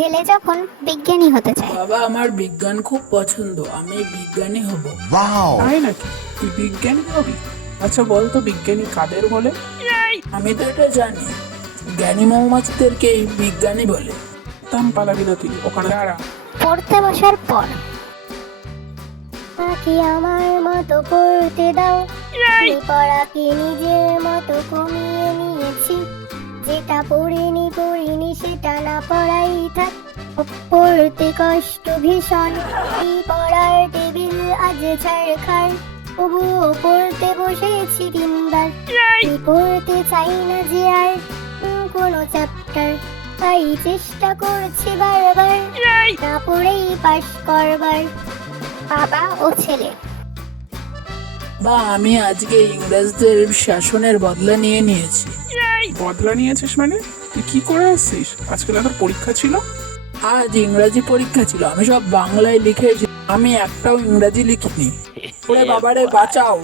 ছেলে যখন বিজ্ঞানী হতে চায়। বাবা, আমার বিজ্ঞান খুব পছন্দ, আমি বিজ্ঞানী হব। তাই নাকি? তুই বিজ্ঞানী হবি? আচ্ছা বলতো, বিজ্ঞানী কাদের বলে? আমি তো এটা জানি, জ্ঞানী মৌমাছিদেরকেই বিজ্ঞানী বলে। দাম পালাবি না তুই, ওখানে দাঁড়া। পড়তে বসার পর কি আমার মতো পড়তে দাও, আমি পড়াকে নিজের মতো কমিয়ে নিয়েছি, যেটা পড়িনি সেটা না পড়াই থাক, পড়তে কষ্ট ভীষণ, এই পড়ার টেবিল আজ ছাড়খাড়, তবুও পড়তে বসেছি দিনবার, এই পড়তে চাই না যে আর কোনো চ্যাপ্টার, তাই চেষ্টা করছি বারবার না পড়েই পাশ করবার। বাবা ও ছেলে। বা আমি আজকে ইংরেজদের শাসনের বদলা নিয়েছি। বদলা নিয়েছিস মানে? তুই কি করে আসছিস? আজকে না তোর পরীক্ষা ছিল? আজ ইংরাজি পরীক্ষা ছিল, আমি সব বাংলায় লিখেছি, আমি একটাও ইংরাজি লিখিনি। ওরে বাবারে, বাঁচাও।